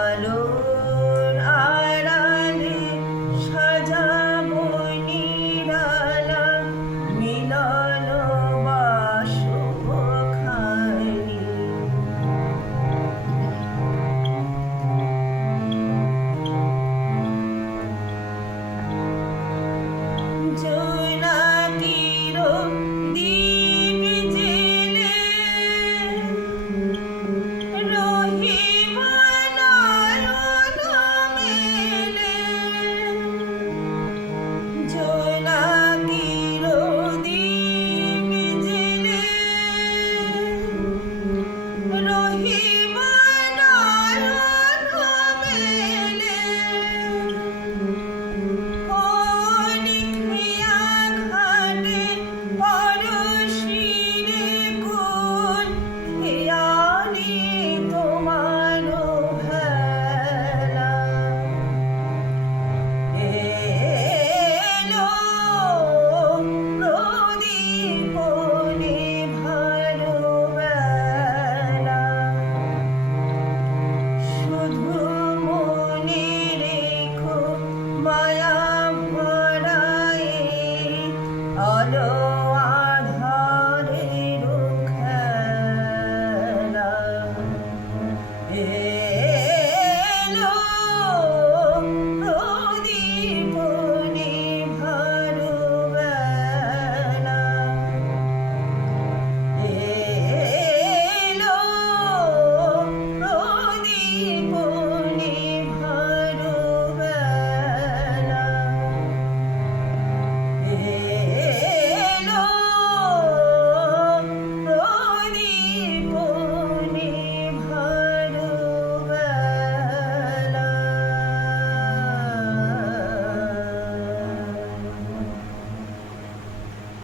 alone. Lord. Oh.